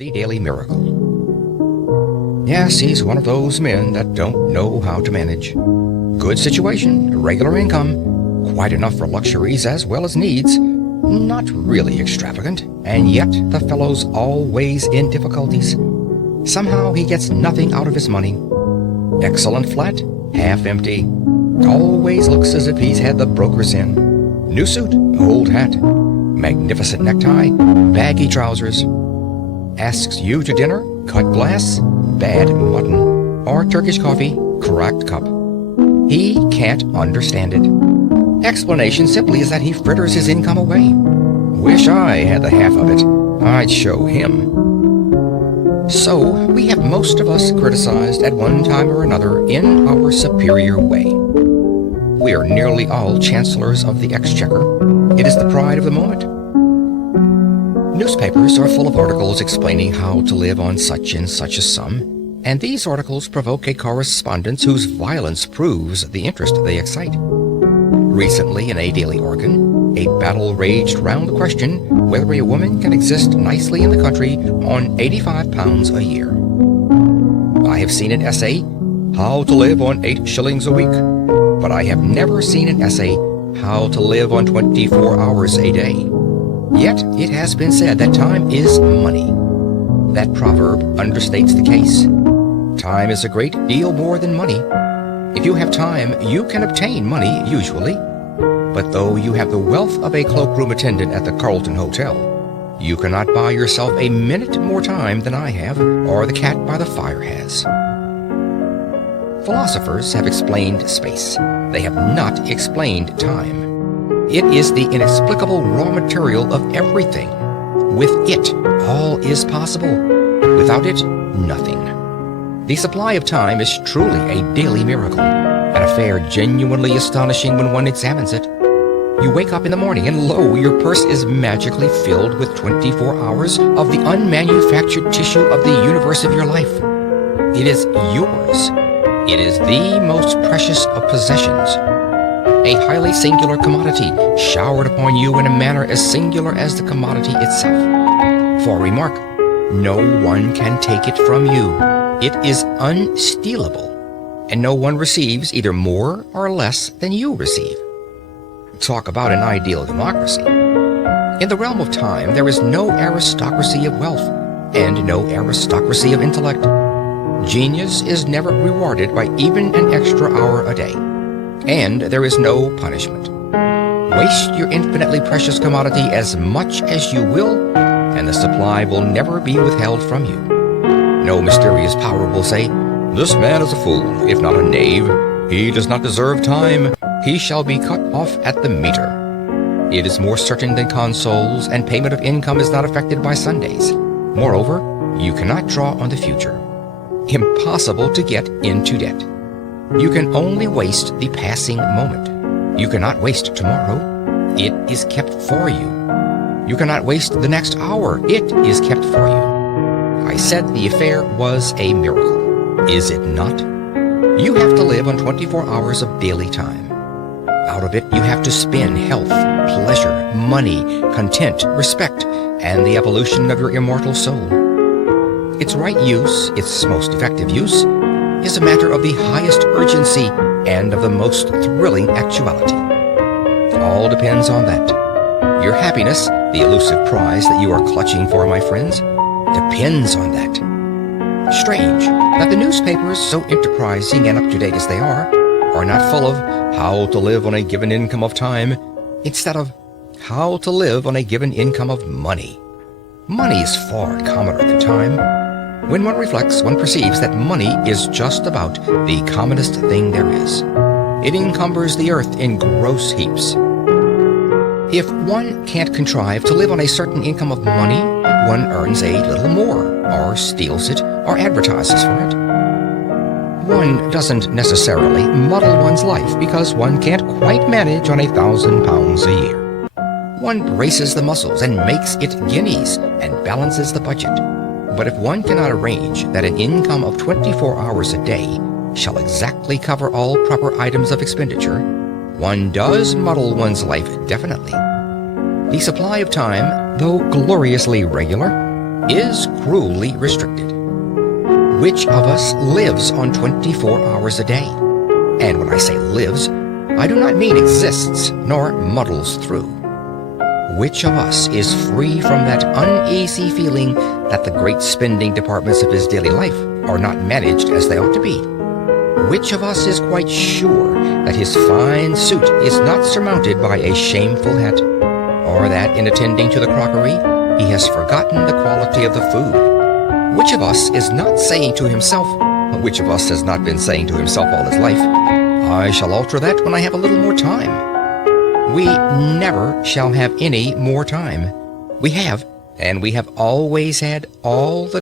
The Daily Miracle. Yes, he's one of those men that don't know how to manage. Good situation, regular income, quite enough for luxuries as well as needs, not really extravagant, and yet the fellow's always in difficulties. Somehow he gets nothing out of his money. Excellent flat, half empty. Always looks as if he's had the brokers in. New suit, old hat. Magnificent necktie, baggy trousers. Asks you to dinner, cut glass, bad mutton, or Turkish coffee, cracked cup. He can't understand it. Explanation simply is that he fritters his income away. Wish I had the half of it. I'd show him. So, we have most of us criticized at one time or another in our superior way. We are nearly all chancellors of the exchequer. It is the pride of the moment. Newspapers are full of articles explaining how to live on such and such a sum, and these articles provoke a correspondence whose violence proves the interest they excite. Recently, in a daily organ, a battle raged round the question whether a woman can exist nicely in the country on £85 a year. I have seen an essay, How to Live on 8 shillings a Week, but I have never seen an essay, How to Live on 24 hours a day. Yet it has been said that time is money. That proverb understates the case. Time is a great deal more than money. If you have time, you can obtain money, usually. But though you have the wealth of a cloakroom attendant at the Carlton Hotel, you cannot buy yourself a minute more time than I have, or the cat by the fire has. Philosophers have explained space. They have not explained time. It is the inexplicable raw material of everything. With it, all is possible. Without it, nothing. The supply of time is truly a daily miracle, an affair genuinely astonishing when one examines it. You wake up in the morning and lo, your purse is magically filled with 24 hours of the unmanufactured tissue of the universe of your life. It is yours. It is the most precious of possessions. A highly singular commodity showered upon you in a manner as singular as the commodity itself. For remark, no one can take it from you. It is unstealable, and no one receives either more or less than you receive. Talk about an ideal democracy. In the realm of time, there is no aristocracy of wealth, and no aristocracy of intellect. Genius is never rewarded by even an extra hour a day. And there is no punishment. Waste your infinitely precious commodity as much as you will, and the supply will never be withheld from you. No mysterious power will say, "This man is a fool, if not a knave. He does not deserve time. He shall be cut off at the meter." It is more certain than consols, and payment of income is not affected by Sundays. Moreover, you cannot draw on the future. Impossible to get into debt. You can only waste the passing moment. You cannot waste tomorrow. It is kept for you. You cannot waste the next hour. It is kept for you. I said the affair was a miracle. Is it not? You have to live on 24 hours of daily time. Out of it, you have to spin health, pleasure, money, content, respect, and the evolution of your immortal soul. Its right use, its most effective use, is a matter of the highest urgency and of the most thrilling actuality. All depends on that. Your happiness, the elusive prize that you are clutching for, my friends, depends on that. Strange that the newspapers, so enterprising and up-to-date as they are not full of how to live on a given income of time, instead of how to live on a given income of money. Money is far commoner than time. When one reflects, one perceives that money is just about the commonest thing there is. It encumbers the earth in gross heaps. If one can't contrive to live on a certain income of money, one earns a little more, or steals it, or advertises for it. One doesn't necessarily muddle one's life because one can't quite manage on £1,000 a year. One braces the muscles and makes it guineas and balances the budget. But if one cannot arrange that an income of 24 hours a day shall exactly cover all proper items of expenditure, one does muddle one's life definitely. The supply of time, though gloriously regular, is cruelly restricted? Which of us lives on 24 hours a day? And when I say lives, I do not mean exists nor muddles through. Which of us is free from that uneasy feeling that the great spending departments of his daily life are not managed as they ought to be? Which of us is quite sure that his fine suit is not surmounted by a shameful hat, or that in attending to the crockery he has forgotten the quality of the food? Which of us is not saying to himself, which of us has not been saying to himself all his life, I shall alter that when I have a little more time? We never shall have any more time. We have, and we have always had all the